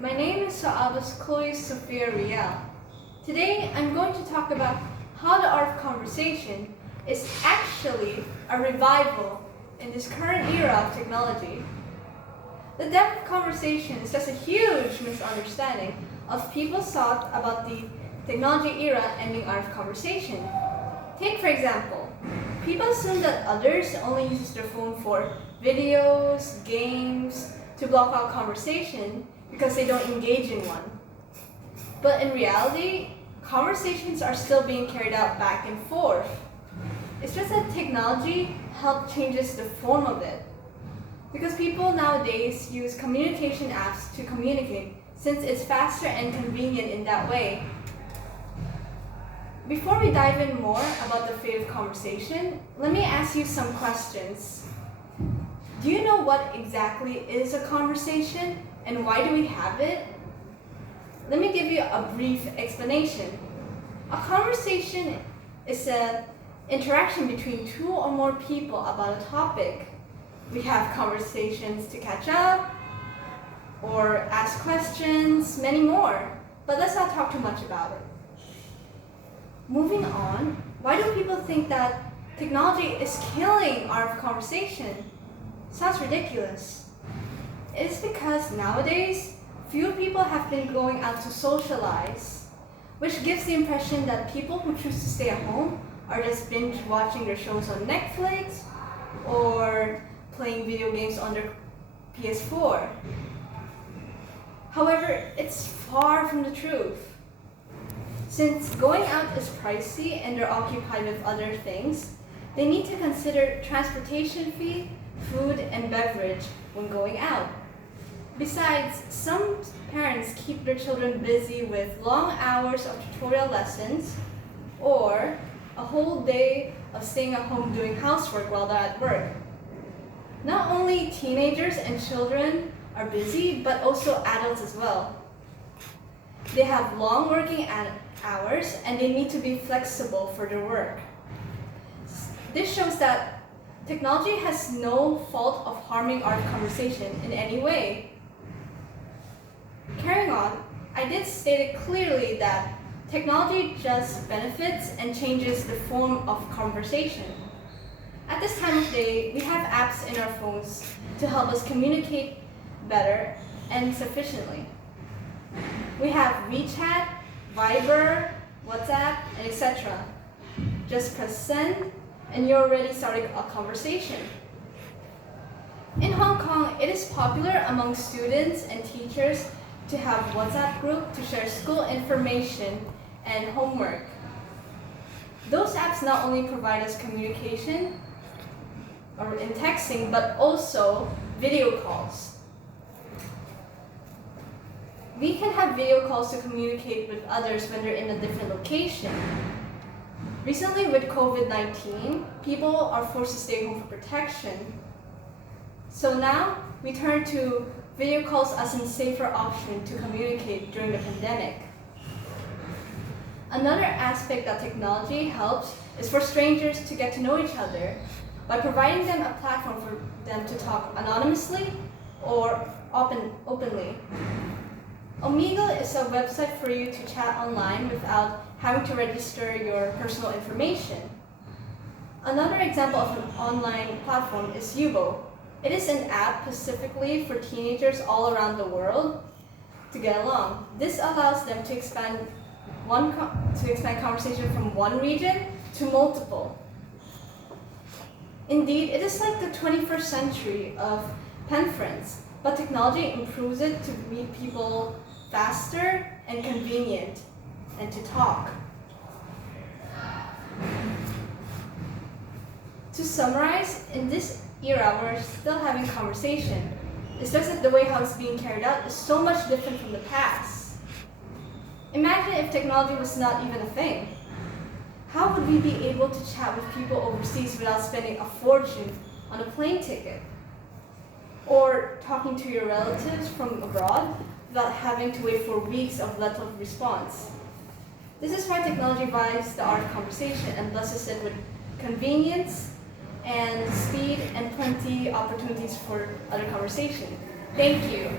My name is Soabas Sophia. Today I'm going to talk about how the art of conversation is actually a revival in this current era of technology. The depth of conversation is just a huge misunderstanding of people's thought about the technology era and the art of conversation. Take for example, people assume that others only use their phone for videos, games, to block out conversation because they don't engage in one. But in reality, conversations are still being carried out back and forth. It's just that technology helped changes the form of it. Because people nowadays use communication apps to communicate since it's faster and convenient in that way. Before we dive in more about the fate of conversation, let me ask you some questions. Do you know what exactly is a conversation and why do we have it? Let me give you a brief explanation. A conversation is an interaction between two or more people about a topic. We have conversations to catch up or ask questions, many more. But let's not talk too much about it. Moving on, why do people think that technology is killing art of conversation? Sounds ridiculous. It is because nowadays, few people have been going out to socialize, which gives the impression that people who choose to stay at home are just binge watching their shows on Netflix or playing video games on their PS4. However, it's far from the truth. Since going out is pricey and they're occupied with other things, they need to consider transportation fee, food, and beverage when going out. Besides, some parents keep their children busy with long hours of tutorial lessons or a whole day of staying at home doing housework while they're at work. Not only teenagers and children are busy, but also adults as well. They have long working hours and they need to be flexible for their work. This shows that technology has no fault of harming our conversation in any way. Carrying on, I did state it clearly that technology just benefits and changes the form of conversation. At this time of day, we have apps in our phones to help us communicate better and sufficiently. We have WeChat, Viber, WhatsApp, and etc. Just press send and you're already starting a conversation. In Hong Kong, it is popular among students and teachers to have WhatsApp group to share school information and homework. Those apps not only provide us communication or in texting, but also video calls. We can have video calls to communicate with others when they're in a different location. Recently with COVID-19, people are forced to stay home for protection. So now we turn to video calls as a safer option to communicate during the pandemic. Another aspect that technology helps is for strangers to get to know each other by providing them a platform for them to talk anonymously or openly. Omegle is a website for you to chat online without having to register your personal information. Another example of an online platform is Yubo. It is an app specifically for teenagers all around the world to get along. This allows them to expand conversation from one region to multiple. Indeed, it is like the 21st century of pen friends, but technology improves it to meet people faster and convenient and to talk. To summarize, in this era, we're still having conversation. It's just that the way how it's being carried out is so much different from the past. Imagine if technology was not even a thing. How would we be able to chat with people overseas without spending a fortune on a plane ticket? Or talking to your relatives from abroad without having to wait for weeks of letter of response? This is why technology revives the art of conversation and blesses it with convenience and speed and plenty opportunities for other conversation. Thank you.